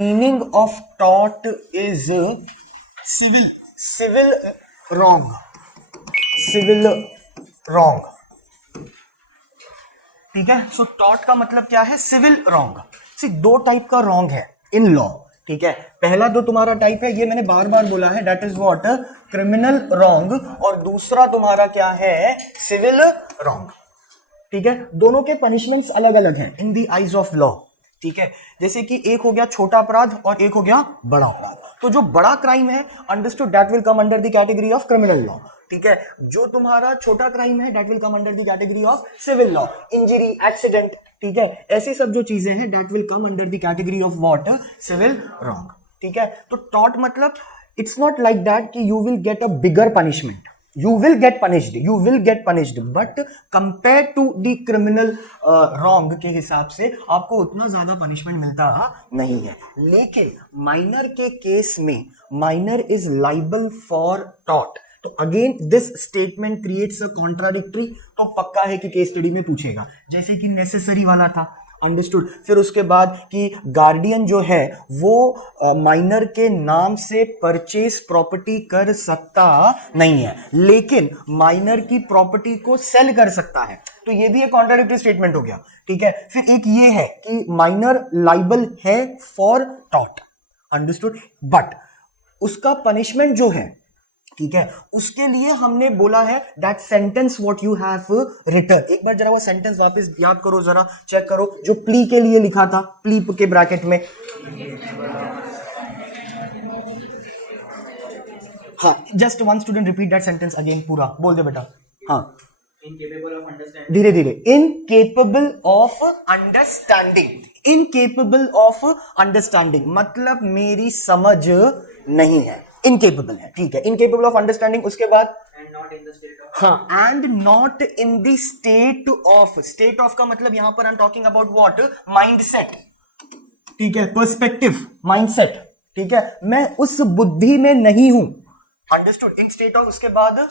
Meaning of टॉट is civil wrong, civil wrong. ठीक है, सो टॉट का मतलब क्या है? Civil wrong. सी दो टाइप का रॉन्ग है इन लॉ। ठीक है, पहला जो तुम्हारा टाइप है ये मैंने बार बार बोला है, that is what? Criminal wrong. और दूसरा तुम्हारा क्या है? Civil wrong. ठीक है, दोनों के पनिशमेंट्स अलग अलग हैं in the eyes of law. ठीक है, जैसे कि एक हो गया छोटा अपराध और एक हो गया बड़ा अपराध। तो जो बड़ा क्राइम है, understood, that will come under the category of criminal law. ठीक है, जो तुम्हारा छोटा क्राइम है, that will come under the category of civil law. Injury, accident, ठीक है, ऐसी सब जो चीजें हैं, that will come under the category of what? Civil wrong. ठीक है, तो टॉट मतलब इट्स नॉट लाइक दैट कि you will get a bigger punishment, you will get punished, but compared to the criminal wrong के हिसाब से आपको उतना ज्यादा पनिशमेंट मिलता नहीं है। लेकिन माइनर के केस में माइनर इज लाइबल फॉर टॉट। तो again this statement creates a contradictory. तो पक्का है कि केस स्टडी में पूछेगा, जैसे कि नेसेसरी वाला था, अंडरस्टूड। फिर उसके बाद कि गार्डियन जो है वो माइनर के नाम से परचेस प्रॉपर्टी कर सकता नहीं है, लेकिन माइनर की प्रॉपर्टी को सेल कर सकता है। तो ये भी एक कॉन्ट्राडिक्टरी स्टेटमेंट हो गया। ठीक है, फिर एक ये है कि माइनर लाइबल है फॉर टॉट, अंडरस्टूड, बट उसका पनिशमेंट जो है, ठीक है, उसके लिए हमने बोला है that sentence what you have written. एक बार जरा वो सेंटेंस वापस याद करो, जरा चेक करो जो प्ली के लिए लिखा था, प्ली के ब्रैकेट में। हाँ, just one student repeat that sentence again, पूरा बोल दे बेटा। हाँ, इनकेपेबल ऑफ अंडरस्टैंडिंग, धीरे धीरे, incapable of understanding, incapable of understanding मतलब मेरी समझ नहीं है, इनकेपेबल है। ठीक है, इनकेपेबल ऑफ अंडरस्टैंडिंग। उसके बाद हाँ, and not in the state of. State of का मतलब यहां पर I am talking about what? Mindset. ठीक है, पर्सपेक्टिव, माइंडसेट। ठीक है, मैं उस बुद्धि में नहीं हूं, अंडरस्टूड, इन स्टेट ऑफ। उसके बाद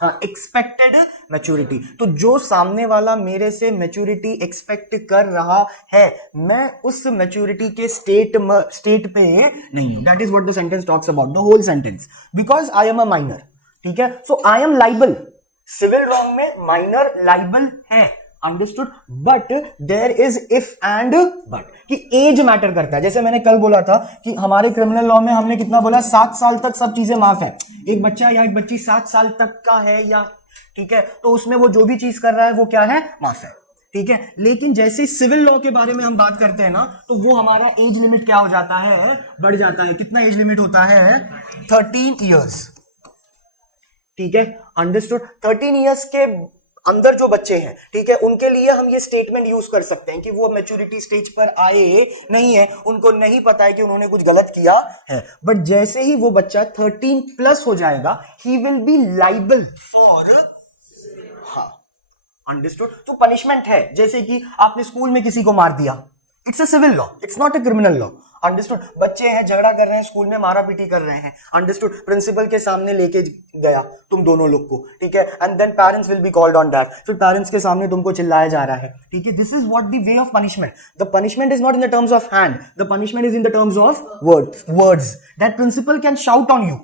हाँ, एक्सपेक्टेड मैच्योरिटी। तो जो सामने वाला मेरे से मैच्योरिटी एक्सपेक्ट कर रहा है, मैं उस मैच्योरिटी के स्टेट पे नहीं हूं। That is what the sentence talks about, the whole sentence, because I am a minor. ठीक है, so I am liable. Civil wrong में माइनर लाइबल है, understood, but there is if and but, कि age matter करता है। जैसे मैंने कल बोला था कि हमारे क्रिमिनल लॉ में हमने कितना बोला? 7 साल तक सब चीजें माफ है। एक बच्चा या एक बच्ची 7 साल तक का है या, ठीक है, तो उसमें वो जो भी चीज कर रहा है वो क्या है? माफ है। ठीक है, लेकिन जैसे सिविल लॉ के बारे में हम बात करते हैं ना, तो वो हमारा एज लिमिट क्या हो जाता है? बढ़ जाता है। कितना एज लिमिट होता है? 13 ईयर्स। ठीक है, अंडरस्टूड। 13 ईयर्स के अंदर जो बच्चे हैं, ठीक है, उनके लिए हम ये स्टेटमेंट यूज कर सकते हैं कि वो मैच्योरिटी स्टेज पर आए नहीं है, उनको नहीं पता है कि उन्होंने कुछ गलत किया है। बट जैसे ही वो बच्चा 13 प्लस हो जाएगा, he will be liable for, हाँ, अंडरस्टूड। तो पनिशमेंट है, जैसे कि आपने स्कूल में किसी को मार दिया, it's a civil law, it's not a criminal law, understood. बच्चे हैं, झगड़ा कर रहे हैं, स्कूल में मारा पीटी कर रहे हैं, अंडरस्टूड, प्रिंसिपल के सामने लेके गया तुम दोनों लोग को, ठीक है, and then parents will be called on that. फिर पेरेंट्स के सामने तुमको चिल्लाया जा रहा है, ठीक है। This is what the way of punishment. The punishment is not in the terms of hand, the punishment is in the terms of words. That principal can shout on you,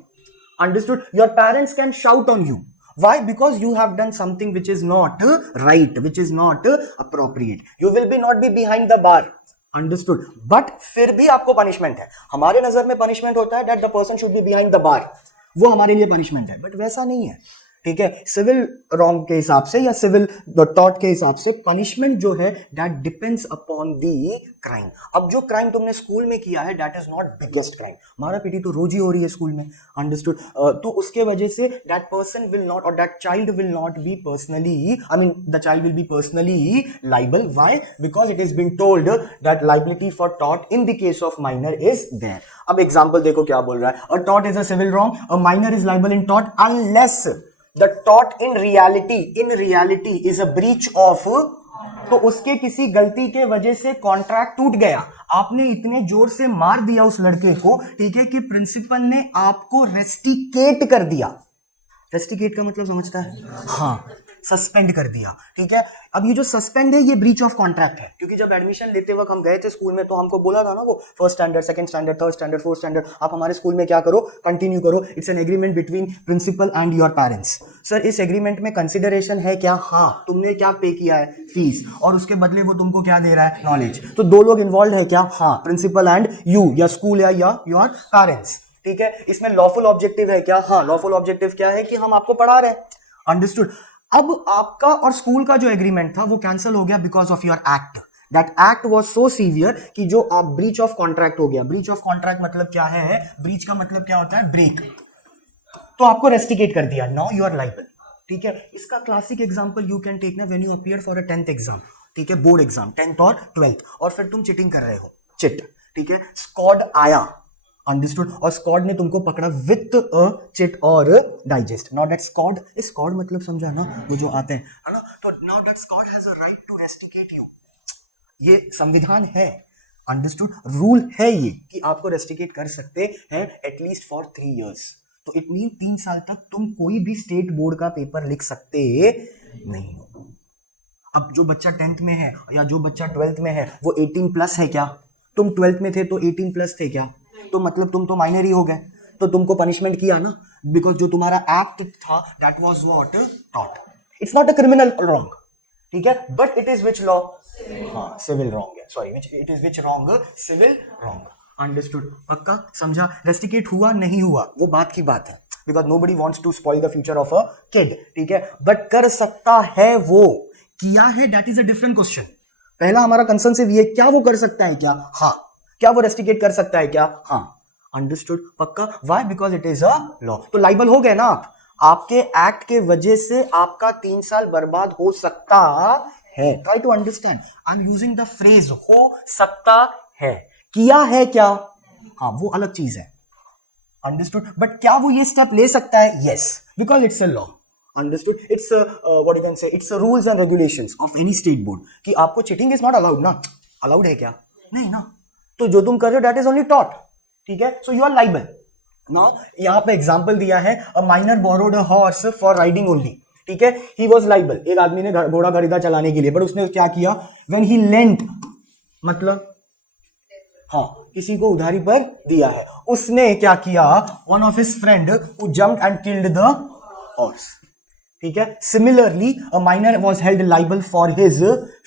understood, your parents can shout on you. Why? Because you have done something which is not right, which is not appropriate. You will be not be behind the bar, understood, but फिर भी आपको punishment है। हमारे नजर में punishment होता है that the person should be behind the bar, वो हमारे लिए पनिशमेंट है, बट वैसा नहीं है। ठीक है, सिविल रॉन्ग के हिसाब से या सिविल टॉर्ट के हिसाब से पनिशमेंट जो है that depends upon the crime. अब जो क्राइम तुमने स्कूल में किया है that is not biggest crime, मारा पीटी तो रोज ही हो रही है स्कूल में, अंडरस्टूड, तो उसके वजह से that person will not or that child will not be personally, I mean the child will be personally liable. Why? Because it is been told that liability for tort in the case of minor is there. अब example देखो क्या बोल रहा है, a tort is a civil wrong, a minor is liable in tort unless the tort in reality is a breach of, तो उसके किसी गलती के वजह से कॉन्ट्रैक्ट टूट गया, आपने इतने जोर से मार दिया उस लड़के को, ठीक है, कि प्रिंसिपल ने आपको रेस्टिकेट कर दिया। रेस्टिकेट का मतलब समझता है? हाँ, सस्पेंड कर दिया, ठीक है। अब ये जो सस्पेंड है ये ब्रीच ऑफ कॉन्ट्रैक्ट है, क्योंकि जब एडमिशन लेते वक्त हम गए थे स्कूल में तो हमको बोला था ना वो first standard, second standard, third standard, fourth standard आप हमारे स्कूल में क्या करो, कंटिन्यू करो, it's an agreement between principal and your parents. Sir इस एग्रीमेंट में कंसिडरेशन है क्या? हाँ, तुमने क्या पे किया है? फीस, और उसके बदले वो तुमको क्या दे रहा है? नॉलेज। तो दो लोग इन्वॉल्व है क्या? हाँ, प्रिंसिपल एंड यू, या स्कूल या योर पेरेंट्स, ठीक है। इसमें लॉफुल ऑब्जेक्टिव है क्या? हाँ, लॉफुल ऑब्जेक्टिव क्या है कि हम आपको पढ़ा रहे हैं, अंडरस्टूड। अब आपका और स्कूल का जो एग्रीमेंट था वो कैंसिल हो गया because of your act. That act was so severe कि जो आप ब्रीच ऑफ कॉन्ट्रैक्ट हो गया। ब्रीच ऑफ कॉन्ट्रैक्ट मतलब क्या है? ब्रीच का मतलब क्या होता है? ब्रेक। तो आपको रेस्टिकेट कर दिया, नाउ यू आर लायबल, ठीक है। इसका classic example you can take ना when you appear for a 10th exam, ठीक है, बोर्ड एग्जाम 10th और 12th, और फिर तुम चिटिंग कर रहे हो, चिट, ठीक है। स्क्वाड आया, अंडरस्टूड, और स्क्वाड ने तुमको पकड़ा विथ अ चिट और digest. Now that squad, squad मतलब समझा ना, वो जो आते हैं, है ना। तो now that squad has a right to rusticate you. ये संविधान है, अंडरस्टूड, रूल है ये कि आपको रेस्टिकेट कर सकते हैं एटलीस्ट फॉर 3 years। तो इट मीन 3 साल तक तुम कोई भी स्टेट बोर्ड का पेपर लिख सकते नहीं हो। अब जो बच्चा 10th में है या जो बच्चा 12th में है वो 18+ है क्या? तुम 12th में थे तो 18+ थे क्या? तो मतलब तुम तो माइनर ही हो गए, तो तुमको पनिशमेंट किया ना, बिकॉज जो तुम्हारा एक्ट था दैट वाज व्हाट टॉट। It's not a criminal wrong, ठीक है, but it is which law? हाँ, सिविल रॉन्ग है, sorry, it is which wrong? Civil wrong, understood, पक्का समझा। रेस्टिकेट हुआ नहीं हुआ वो बात की बात है, because nobody wants to spoil the future of a kid, ठीक है, बट कर सकता है वो, किया है, that is a different question. पहला हमारा कंसर्न सिर्फ ये, क्या वो कर सकता है क्या? हाँ। क्या वो रेस्टिकेट कर सकता है क्या? हाँ, अंडरस्टूड, पक्का। Why? Because it is a law. तो लाइबल हो गए ना आप, आपके एक्ट के वजह से आपका 3 साल बर्बाद हो सकता है। Try to understand, I am using the phrase हो सकता है। किया है क्या? हाँ, वो अलग चीज है, अंडरस्टूड, बट क्या वो ये स्टेप ले सकता है? Yes, because it's a law, understood. It's what you can से, it's rules and regulations of any state board कि आपको चीटिंग इज नॉट अलाउड ना। अलाउड है क्या? नहीं ना। तो जो तुम कर रहे हो दैट इज ओनली टॉट, ठीक है, so you are liable. Now यहां पे एग्जांपल दिया है, a minor borrowed a horse for riding only, ठीक है, ही वाज लाइबल। एक आदमी ने घोड़ा खरीदा चलाने के लिए, बट उसने क्या किया? व्हेन ही लेंट, मतलब हाँ, किसी को उधारी पर दिया है, उसने क्या किया? One of his friend who jumped and killed the horse, ठीक है। Similarly a minor was held liable for his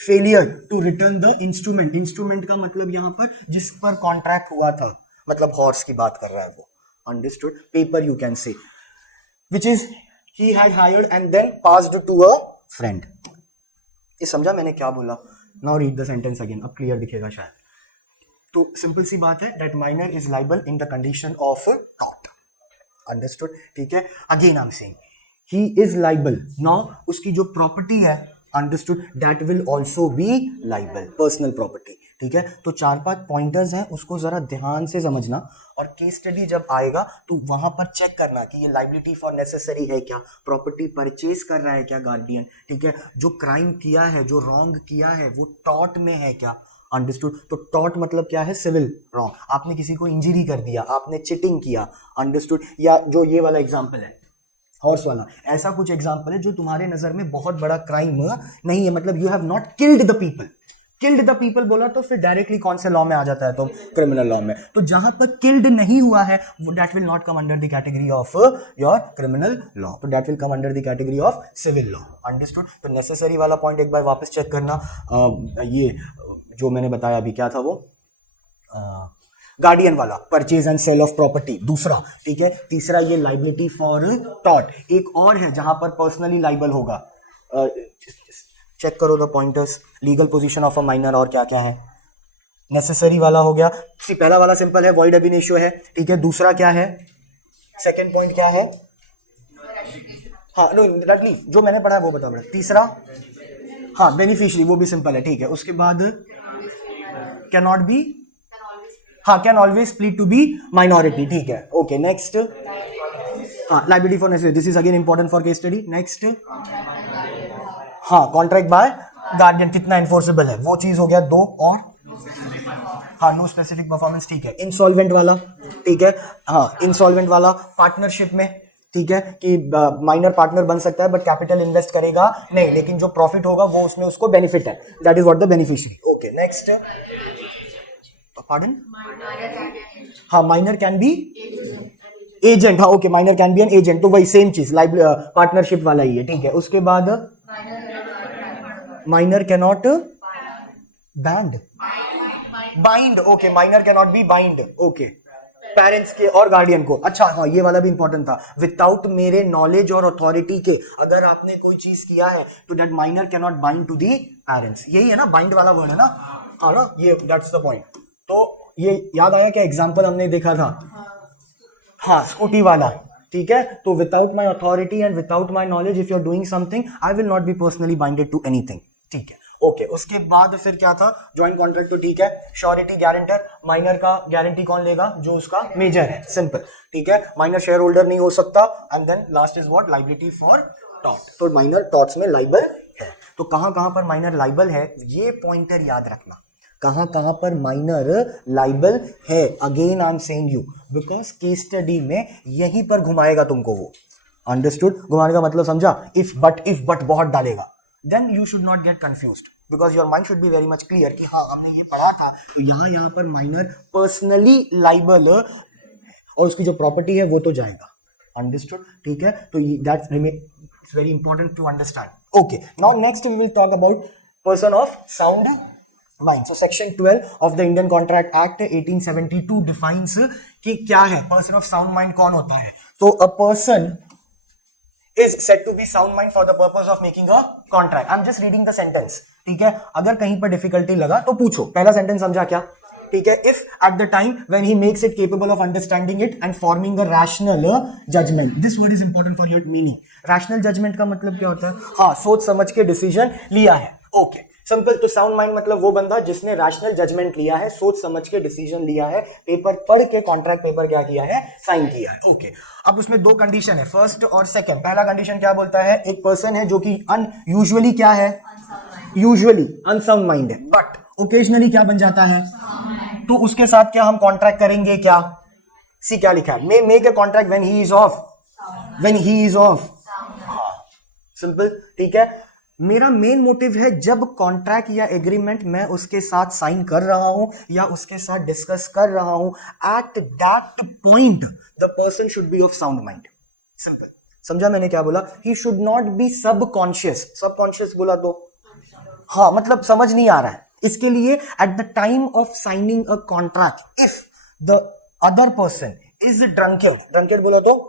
failure to return the instrument. Instrument का मतलब यहां पर जिस पर कॉन्ट्रैक्ट हुआ था, मतलब हॉर्स की बात कर रहा है वो, understood, paper you can say, which is he had hired and then passed to a friend. ये समझा मैंने क्या बोला? Now read the sentence again, अब क्लियर दिखेगा शायद। तो सिंपल सी बात है, that minor is liable in the condition of टॉट, अंडरस्टूड, ठीक है। Again I am saying he is liable, now उसकी जो प्रॉपर्टी है, understood, that will also be liable, personal property, ठीक है। तो 4-5 पॉइंटर्स हैं, उसको जरा ध्यान से समझना, और केस स्टडी जब आएगा तो वहां पर चेक करना कि ये लाइबिलिटी फॉर नेसेसरी है क्या, प्रॉपर्टी परचेज कर रहा है क्या गार्डियन, ठीक है, जो क्राइम किया है, जो रॉन्ग किया है वो टॉट में है क्या, अंडरस्टूड। तो टॉट मतलब क्या है? सिविल रॉन्ग, आपने किसी को इंजरी कर दिया, आपने चिटिंग किया, अंडरस्टूड। या जो ये वाला एग्जांपल है हॉर्स वाला, ऐसा कुछ एग्जांपल है जो तुम्हारे नजर में बहुत बड़ा क्राइम नहीं है, मतलब you have not killed the people. Killed the people बोला तो फिर डायरेक्टली कौन से लॉ में आ जाता है? तो क्रिमिनल लॉ में। तो जहां पर किल्ड नहीं हुआ है that will not come under the category of your criminal law, तो that will come under the category of civil law, understood. तो नेसेसरी वाला पॉइंट एक बार वापस चेक करना, ये जो मैंने बताया अभी, क्या था वो, गार्डियन वाला, purchase and sale of property, दूसरा, ठीक है। तीसरा ये लाइबिलिटी फॉर टॉट। एक और है जहां पर पर्सनली लाइबल होगा, चेक करो the pointers, legal position of a minor, और क्या क्या है। नेसेसरी वाला हो गया, पहला वाला सिंपल है, वॉइड अब इनिशियो है, ठीक है। दूसरा क्या है? सेकंड पॉइंट क्या है? हाँ, नो डायरेक्टली जो मैंने पढ़ा है वो बता। तीसरा, हाँ, बेनिफिशियरी, वो भी सिंपल है, ठीक है। उसके बाद कैन नॉट बी, हाँ, can always plead to be minority, ठीक है, ओके। नेक्स्ट, हाँ, liability for necessary, this is again important for case study. Next, हाँ, कॉन्ट्रैक्ट बाय गार्डियन कितना इन्फोर्सेबल है, वो चीज हो गया 2, और हाँ, नो स्पेसिफिक परफॉर्मेंस, ठीक है। इंसॉल्वेंट वाला, ठीक है, हाँ, इंसॉल्वेंट वाला पार्टनरशिप में, ठीक है, कि माइनर पार्टनर बन सकता है बट कैपिटल इन्वेस्ट करेगा नहीं, लेकिन जो प्रॉफिट होगा वो उसमें उसको बेनिफिट है, that is what the beneficiary. Okay next, pardon, हाँ माइनर कैन बी एजेंट, हाँ okay, minor can be an agent, तो वही सेम चीज पार्टनरशिप वाला ही है, ठीक है। उसके बाद minor cannot band bind, okay, minor cannot be bind, okay, parents के और गार्डियन को। अच्छा हाँ, ये वाला भी इंपॉर्टेंट था, विदाउट मेरे नॉलेज और अथॉरिटी के अगर आपने कोई चीज किया है तो that minor can not bind to the parents, यही है ना, बाइंड वाला वर्ड है ना, हाँ ना, ये दैट्स द पॉइंट। तो ये याद आया क्या एग्जांपल हमने देखा था, हाँ स्कूटी वाला, ठीक है। तो without my authority and without my knowledge if you are doing something I will not be personally binded to anything, ठीक है। ओके उसके बाद फिर क्या था, ज्वाइंट कॉन्ट्रैक्ट, तो ठीक है, श्योरिटी गारंटर, माइनर का गारंटी कौन लेगा, जो उसका मेजर है, सिंपल, ठीक है, माइनर शेयर होल्डर नहीं हो सकता, and then last is what, liability for टॉट, तो माइनर टॉट्स में लाइबल है। तो कहां कहां पर माइनर लाइबल है, ये पॉइंटर याद रखना, कहां कहां पर माइनर लाइबल है, again I am saying you because case study में यहीं पर घुमाएगा तुमको वो, अंडरस्टूड, घुमाने का मतलब समझा, इफ बट बहुत डालेगा, then you should not get confused because your mind should be very much clear कि हाँ हमने ये पढ़ा था, तो यहाँ पर माइनर पर्सनली लाइबल और उसकी जो प्रॉपर्टी है वो तो जाएगा, अंडरस्टूड, ठीक है। तो that's very important to understand. Okay now next we will talk about person of sound mind. So section 12 of the Indian contract act 1872 defines कि क्या है पर्सन ऑफ साउंड माइंड, कौन होता है। तो a person is said to be sound mind for the purpose of making a contract. I'm just reading the sentence, ठीक है, अगर कहीं पर डिफिकल्टी लगा तो पूछो, पहला सेंटेंस समझा क्या, ठीक है, if at the time when he makes it capable of understanding it and forming a rational judgment, this word is important for your meaning, rational judgment का मतलब क्या होता है, हाँ सोच समझ के डिसीजन लिया है, ओके सिंपल। तो साउंड माइंड मतलब वो बंदा जिसने रैशनल जजमेंट लिया है, सोच समझ के डिसीजन लिया है, पेपर पढ़ के कॉन्ट्रैक्ट पेपर क्या किया है, साइन किया है, ओके। अब उसमें दो कंडीशन है, फर्स्ट और सेकंड। पहला कंडीशन क्या बोलता है, एक पर्सन है जो कि यूजुअली क्या है, यूजुअली अनसाउंड माइंड है, बट ओकेजनली क्या बन जाता है, तो उसके साथ क्या हम कॉन्ट्रैक्ट करेंगे, क्या सी क्या लिखा है, may make a contract when he is of, when he is of, simple, ठीक है। मेरा मेन मोटिव है जब कॉन्ट्रैक्ट या एग्रीमेंट मैं उसके साथ साइन कर रहा हूं या उसके साथ डिस्कस कर रहा हूं, at that point the person should be of sound mind, simple, समझा मैंने क्या बोला, he should not be subconscious, subconscious बोला तो हाँ मतलब समझ नहीं आ रहा है, इसके लिए at the time of signing a contract if the other person is drunked, drunked बोला तो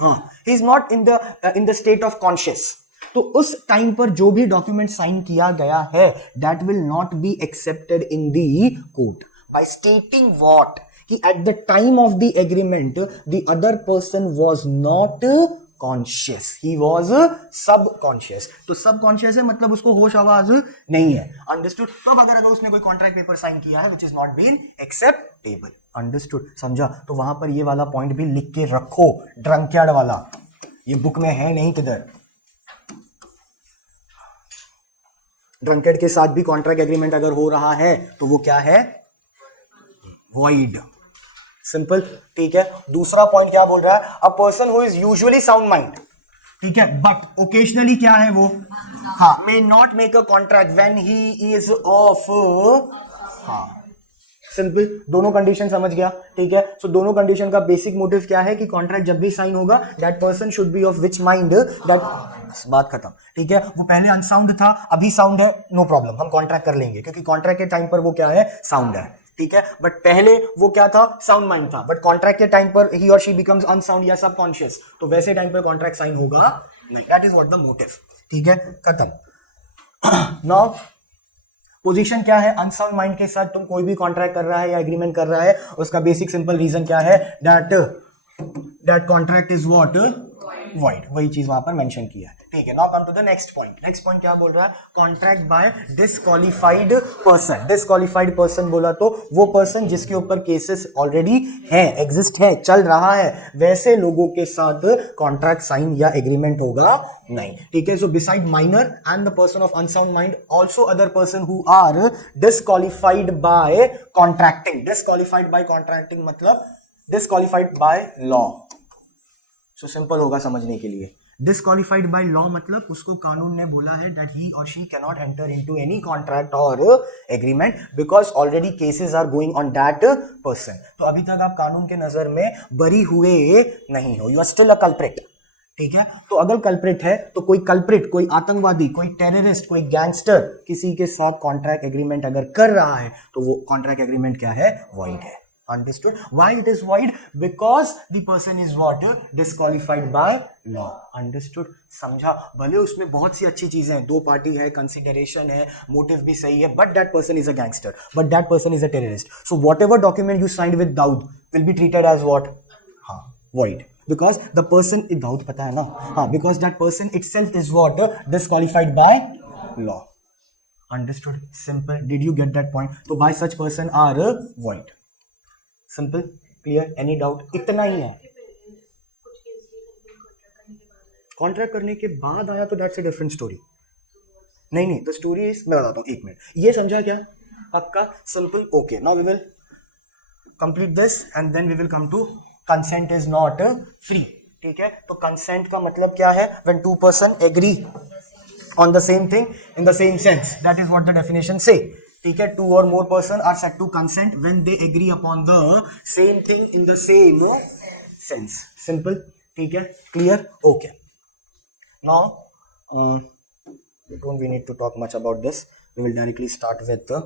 हाँ, he is not in the state of conscious, तो उस टाइम पर जो भी डॉक्यूमेंट साइन किया गया है that will not be accepted in the court by stating what, कि at the time of the agreement the other person was not conscious, he was subconscious, तो सबकॉन्शियस है मतलब उसको होश आवाज नहीं है, अंडरस्टूड। तब अगर उसने कोई कॉन्ट्रैक्ट पेपर साइन किया है which is not been acceptable, understood, समझा। तो वहां पर ये वाला पॉइंट भी लिख के रखो, ड्रंकेड वाला, ये बुक में है नहीं किधर। ड्रंकेड के साथ भी कॉन्ट्रैक्ट एग्रीमेंट अगर हो रहा है तो वो क्या है, वॉइड, सिंपल, ठीक है। दूसरा पॉइंट क्या बोल रहा है, a person who is usually sound mind, ठीक है, बट ओकेजनली क्या है वो, हाँ, may not make a contract when he is of, हाँ सिंपल, दोनों कंडीशन समझ गया, ठीक है। सो दोनों कंडीशन का बेसिक मोटिव क्या है कि कॉन्ट्रैक्ट जब भी साइन होगा that person should be of which mind, that, बात खत्म, ठीक है। वो पहले अनसाउंड था, अभी साउंड है, नो प्रॉब्लम, हम कॉन्ट्रैक्ट कर लेंगे क्योंकि कॉन्ट्रैक्ट के टाइम पर वो क्या है, साउंड है, ठीक है। बट पहले वो क्या था, साउंड माइंड था, बट कॉन्ट्रैक्ट के टाइम पर ही और शी बिकम्स अनसाउंड या सबकॉन्शियस, तो वैसे टाइम पर कॉन्ट्रैक्ट साइन होगा नहीं, that is what the motive, ठीक है, खत्म। नाउ पोजीशन क्या है, अनसाउंड माइंड के साथ तुम कोई भी कॉन्ट्रैक्ट कर रहा है या एग्रीमेंट कर रहा है, उसका बेसिक सिंपल रीजन क्या है, that contract is what, void, वही चीज वहां पर मेंशन किया है, ठीक है। Now come to the next point. Next point क्या बोल रहा है, contract by disqualified person. Disqualified person बोला तो वो पर्सन जिसके ऊपर केसेस ऑलरेडी है, एग्जिस्ट है, चल रहा है, वैसे लोगों के साथ कॉन्ट्रैक्ट साइन या एग्रीमेंट होगा नहीं, ठीक है। So beside minor and the person of unsound mind also other person who are disqualified by contracting. Disqualified by contracting मतलब disqualified by law, so simple होगा समझने के लिए। डिसक्वालिफाइड बाय लॉ मतलब उसको कानून ने बोला है that he or she can not enter into any contract or agreement because already cases are going on that person. तो अभी तक आप कानून के नजर में बरी हुए नहीं हो, you are still a culprit. ठीक है, तो अगर कल्प्रिट है तो कोई कल्प्रिट, कोई आतंकवादी, कोई टेररिस्ट, कोई गैंगस्टर किसी के साथ कॉन्ट्रैक्ट एग्रीमेंट अगर कर रहा है तो वो कॉन्ट्रैक्ट एग्रीमेंट क्या है? वॉइड है। Understood? Why it is void? Because the person is what? Disqualified by law. Understood? समझा? भले उसमें बहुत सी अच्छी चीजें हैं, दो पार्टी है, कंसिडरेशन है, मोटिव भी सही है, but that person is a gangster, but that person is a terrorist. So whatever document you signed with Daud will be treated as what? हाँ, void. Because the person, Daud पता है ना? हाँ, because that person itself is what? Disqualified by law. Understood? Simple. Did you get that point? So why such person are void? Simple, clear, any doubt? इतना ही है। Contract करने के बाद आया तो दैट्स अ डिफरेंट स्टोरी। नहीं, the story is, मैं बताता हूँ, एक मिनट, ये समझा क्या? पक्का? Simple, okay. Now we will complete this and then we will come to consent is not free. ठीक है, तो कंसेंट का मतलब क्या है? When two person agree on the same thing in the same sense, that is what the definition says. ठीक है, two or more person are said to consent when they agree upon the same thing in the same sense. Simple, ठीक है, clear, okay. Now don't we need to talk much about this, we will directly start with the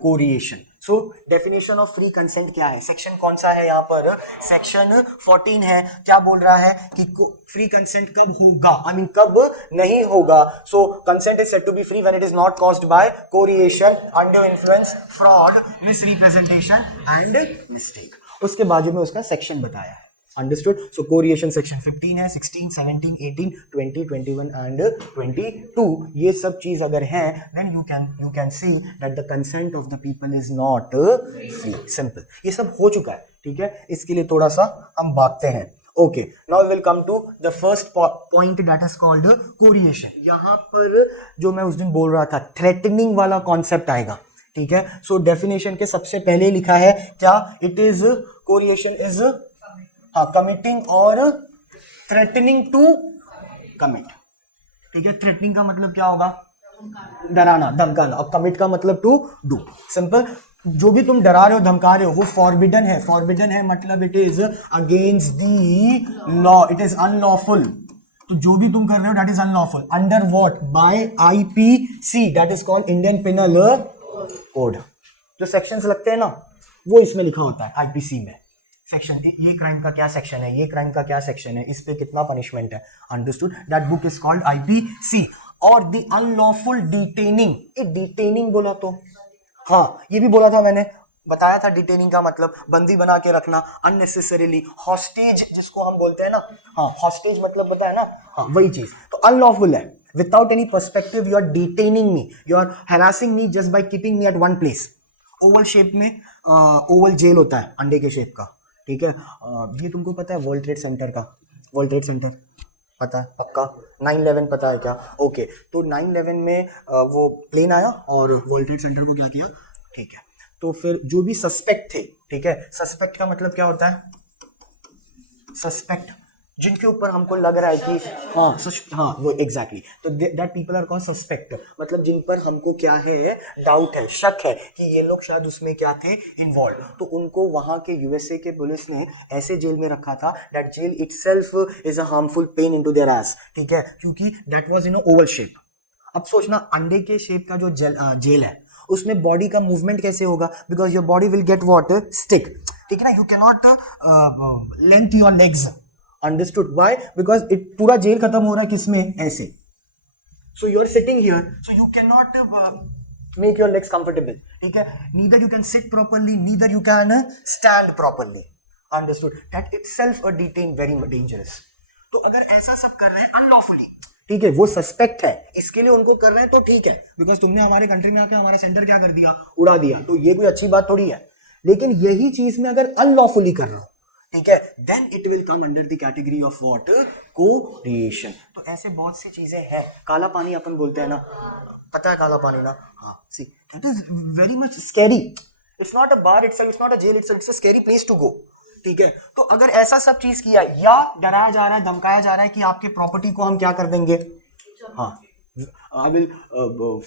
coercion. So definition of free consent क्या है? Section कौन सा है यहाँ पर? Section 14 है। क्या बोल रहा है कि फ्री कंसेंट कब होगा, आई मीन कब नहीं होगा? So consent is said to be free when it is not caused by coercion, under influence, fraud, misrepresentation and mistake. उसके बाजू में उसका सेक्शन बताया है। Understood? So कोरिएशन सेक्शन 15 है, 16, 17, 18, 20, 21 and 22। ये सब चीज अगर हैं then you can see that the consent of the people is not free. Simple. ये सब हो चुका है। ठीक है, इसके लिए थोड़ा सा हम भागते हैं। Okay, now we will come to the first point that is called कोरिएशन। यहाँ पर जो मैं उस दिन बोल रहा था, थ्रेटनिंग वाला कॉन्सेप्ट आएगा। ठीक है, सो डेफिनेशन के सबसे पहले लिखा है क्या? इट इज कोरिएशन इज कमिटिंग और थ्रेटनिंग टू कमिट। ठीक है, थ्रेटनिंग का मतलब क्या होगा? डराना, धमकाना, और कमिट का मतलब टू डू। सिंपल, जो भी तुम डरा रहे हो, धमका रहे हो, वो फॉरबिडन है। फॉरबिडन है मतलब it is against the law, it is unlawful. तो जो भी तुम कर रहे हो that is unlawful under what? By IPC, that is called Indian penal code. जो सेक्शंस लगते हैं ना, वो इसमें लिखा होता है आईपीसी में। सेक्शन, ये क्राइम का क्या सेक्शन है, ये क्राइम का क्या सेक्शन है, इस पे कितना पनिशमेंट है। Understood? That book is called IPC. और द अनलॉफुल डिटेनिंग, ये डिटेनिंग बोला तो हाँ, ये भी बोला था मैंने, बताया था डिटेनिंग का मतलब बंदी बना के रखना अननेसेसरीली, हॉस्टेज जिसको हम बोलते हैं ना, हाँ, हॉस्टेज मतलब बताया ना, हाँ, वही चीज। तो अनलॉफुल है, without any perspective you are detaining me, you are harassing me just by keeping me at one place. Oval shape में, ओवल जेल होता है अंडे के शेप का। ठीक है, ये तुमको पता है वर्ल्ड ट्रेड सेंटर का? वर्ल्ड ट्रेड सेंटर पता है पक्का? 9/11 पता है क्या? ओके, तो 9/11 में वो प्लेन आया और वर्ल्ड ट्रेड सेंटर को क्या किया? ठीक है, तो फिर जो भी सस्पेक्ट थे, ठीक है, सस्पेक्ट का मतलब क्या होता है? सस्पेक्ट, जिनके ऊपर हमको लग रहा है कि हाँ वो एग्जैक्टली, तो that people are called suspect, मतलब जिन पर हमको क्या है? डाउट है, शक है कि ये लोग शायद उसमें क्या थे? इन्वॉल्व। तो उनको वहां के यूएसए के पुलिस ने ऐसे जेल में रखा था that jail itself is a harmful pain into there S. ठीक है, क्योंकि that was in a oval shape. अब सोचना, अंडे के शेप का जो जेल है, उसमें बॉडी का मूवमेंट कैसे होगा? Because your body will get what? Stick. ठीक है ना, you can not length your legs. Understood? Why? Because it पूरा जेल खत्म हो रहा है किसमें? ऐसे। So you are sitting here, so you cannot make your legs comfortable. ठीक है? Neither you can sit properly, neither you can stand properly. Understood? That itself a detain very dangerous. तो अगर ऐसा सब कर रहे हैं अनलॉफुली, ठीक है, वो सस्पेक्ट है, इसके लिए उनको कर रहे हैं तो ठीक है, बिकॉज तुमने हमारे कंट्री में आके हमारा सेंटर क्या कर दिया? उड़ा दिया, तो ये कोई अच्छी बात थोड़ी है। लेकिन यही चीज में अगर अनलॉफुली कर रहा हूं, ठीक है, then it will come under the category of what? Coercion. तो ऐसे बहुत सी चीजें हैं। काला पानी अपन बोलते हैं ना, पता है काला पानी ना? हाँ, see that is very much scary. It's not a bar itself, it's not a jail itself, it's a scary place to go. ठीक है, तो अगर ऐसा सब चीज किया या डराया जा रहा है, धमकाया जा रहा है कि आपके प्रॉपर्टी को हम क्या कर देंगे, हाँ, I will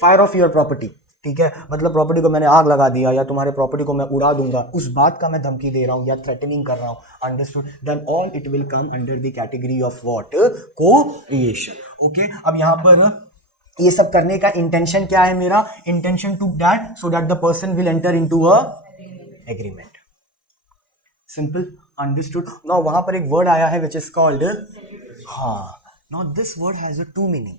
fire of your property, ठीक है, मतलब प्रॉपर्टी को मैंने आग लगा दिया या तुम्हारे प्रॉपर्टी को मैं उड़ा दूंगा, उस बात का मैं धमकी दे रहा हूं या थ्रेटनिंग कर रहा हूं, understood, then all it will come under the category of what, coercion. Okay, अब यहां पर ये सब करने का इंटेंशन क्या है मेरा, intention to that so that the person will enter into a agreement, simple, understood. Now वहां पर एक वर्ड आया है विच इज कॉल्ड, हाँ, now this word has a two meaning.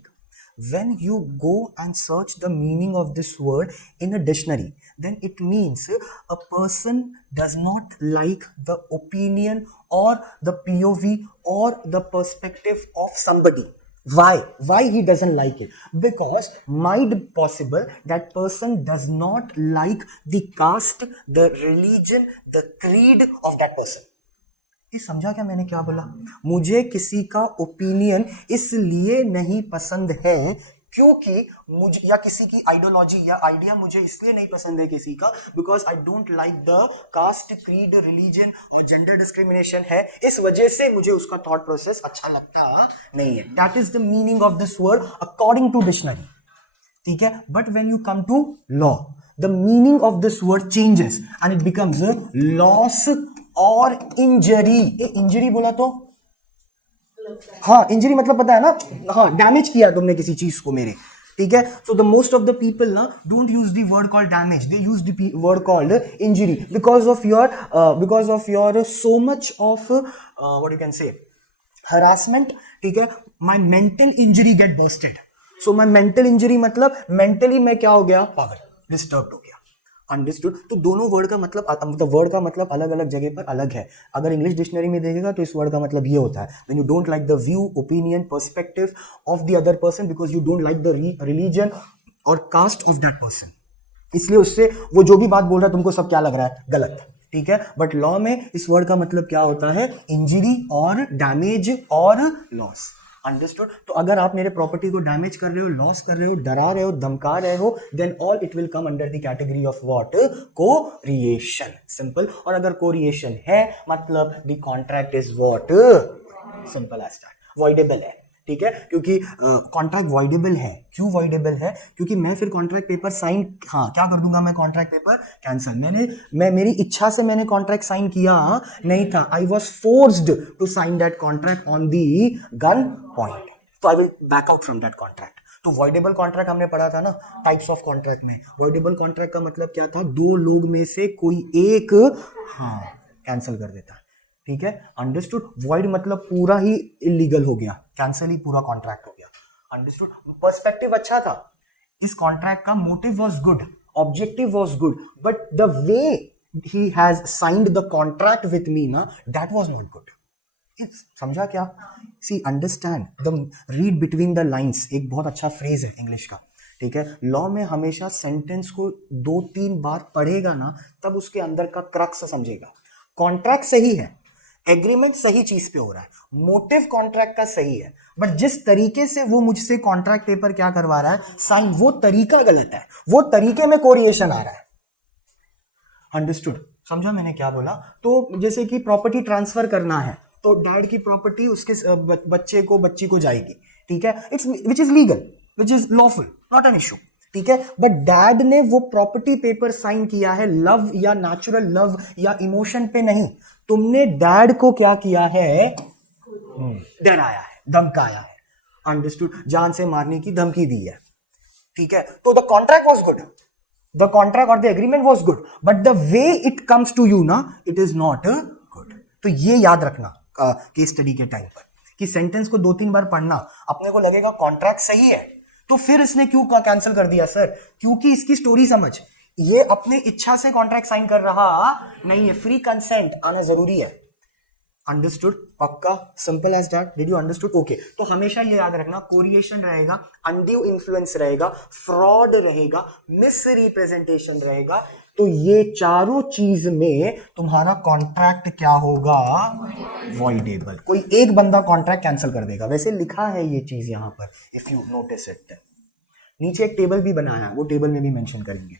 When you go and search the meaning of this word in a dictionary, then it means a person does not like the opinion or the POV or the perspective of somebody. Why he doesn't like it? Because might possible that person does not like the caste, the religion, the creed of that person. ये समझा क्या मैंने क्या बोला, मुझे किसी का opinion इसलिए नहीं पसंद है क्योंकि मुझे, या किसी की आइडियोलॉजी या आइडिया मुझे इसलिए नहीं पसंद है किसी का, because I don't like the caste, creed, religion और जेंडर डिस्क्रिमिनेशन है, इस वजह से मुझे उसका थॉट प्रोसेस अच्छा लगता नहीं है। That is the meaning of this word according to dictionary, ठीक है। But when you come to law, the meaning of this word changes and it becomes loss और इंजरी। इंजरी बोला तो, हाँ, इंजरी मतलब पता है ना, हाँ, डैमेज किया तुमने किसी चीज को मेरे, ठीक है। So the most of the people ना don't use the word called damage, they use the word called injury because of your so much of what you can say harassment, ठीक है। My mental injury get bursted, so my mental injury मतलब mentally मैं क्या हो गया, पागल, disturb हो गया, अंडरस्टूड। तो दोनों वर्ड का मतलब वर्ड का मतलब अलग अलग जगह पर अलग है। अगर इंग्लिश डिक्शनरी में देखेगा तो इस वर्ड का मतलब ये होता है, when you don't like the view, opinion, perspective of the other person because you don't like the religion और कास्ट ऑफ दैट पर्सन, इसलिए उससे वो जो भी बात बोल रहा है तुमको सब क्या लग रहा है, गलत, ठीक है। बट लॉ में इस वर्ड का मतलब क्या होता है, इंजरी और डैमेज और लॉस, अंडरस्टूड। तो अगर आप मेरे प्रॉपर्टी को डैमेज कर रहे हो, लॉस कर रहे हो, डरा रहे हो, धमका रहे हो, then all it will come under the category of what, coercion, simple. और अगर कोरिएशन है मतलब the contract is what, simple as that, voidable है, ठीक है। क्योंकि कॉन्ट्रैक्ट वॉइडेबल है, क्यों वॉइडेबल है, क्योंकि मैं फिर कॉन्ट्रैक्ट पेपर साइन, हाँ, क्या कर दूंगा मैं, कॉन्ट्रैक्ट पेपर कैंसिल। मैं मेरी इच्छा से मैंने कॉन्ट्रैक्ट साइन किया नहीं था, I was forced to sign that contract on the gunpoint, तो I will back out from that contract. तो वॉइडेबल कॉन्ट्रैक्ट हमने पढ़ा था ना, टाइप्स ऑफ कॉन्ट्रैक्ट में। वॉइडेबल कॉन्ट्रैक्ट का मतलब क्या था, दो लोग में से कोई एक, हाँ, कैंसिल कर देता है, ठीक है, अंडरस्टूड। वॉइड मतलब पूरा ही इलीगल हो गया, कैंसिल ही पूरा कॉन्ट्रैक्ट हो गया, अंडरस्टूड। पर्सपेक्टिव अच्छा था, इस कॉन्ट्रैक्ट का motive was good, objective was good, but the way he has signed the contract with me ना, दैट वाज नॉट गुड। समझा क्या, see, understand the, read between the lines, एक बहुत अच्छा फ्रेज है इंग्लिश का, ठीक है। लॉ में हमेशा सेंटेंस को 2-3 बार पढ़ेगा ना, तब उसके अंदर का क्रक्स समझेगा। कॉन्ट्रैक्ट सही है, एग्रीमेंट सही चीज पे हो रहा है, मोटिव कॉन्ट्रैक्ट का सही है, बट जिस तरीके से वो मुझसे कॉन्ट्रैक्ट पेपर क्या करवा रहा है, साइन, वो तरीका गलत है, वो तरीके में कोरिएशन आ रहा है, अंडरस्टूड। समझा मैंने क्या बोला। तो जैसे कि प्रॉपर्टी ट्रांसफर करना है तो डैड की प्रॉपर्टी उसके बच्चे को, बच्ची को जाएगी, ठीक है, it's which is legal, which is lawful, not an issue, ठीक है। बट डैड ने वो प्रॉपर्टी पेपर साइन किया है लव या नेचुरल लव या इमोशन पे नहीं, तुमने डैड को क्या किया है, डराया है, धमकाया है, अंडरस्टूड, जान से मारने की धमकी दी है, ठीक है। तो the contract was good, the contract और the agreement was good, but the way it comes to you ना, इट इज नॉट गुड। तो ये याद रखना केस स्टडी के टाइम पर, कि सेंटेंस को 2-3 बार पढ़ना, अपने को लगेगा कॉन्ट्रैक्ट सही है तो फिर इसने क्यों कैंसिल कर दिया सर, क्योंकि इसकी स्टोरी समझ, ये अपने इच्छा से कॉन्ट्रैक्ट साइन कर रहा नहीं है, फ्री कंसेंट आना जरूरी है, अंडरस्टूड, पक्का, simple as that, did you understood, okay. तो हमेशा ये याद रखना, कोरिएशन रहेगा, अनड्यू इन्फ्लुएंस रहेगा, फ्रॉड रहेगा, मिस रिप्रेजेंटेशन रहेगा, तो ये चारों चीज में तुम्हारा कॉन्ट्रैक्ट क्या होगा, वॉइडेबल। कोई एक बंदा कॉन्ट्रैक्ट कैंसिल कर देगा, वैसे लिखा है ये चीज यहां पर, इफ यू नोटिस इट। नीचे एक टेबल भी बनाया है, वो टेबल में भी मेंशन करेंगे,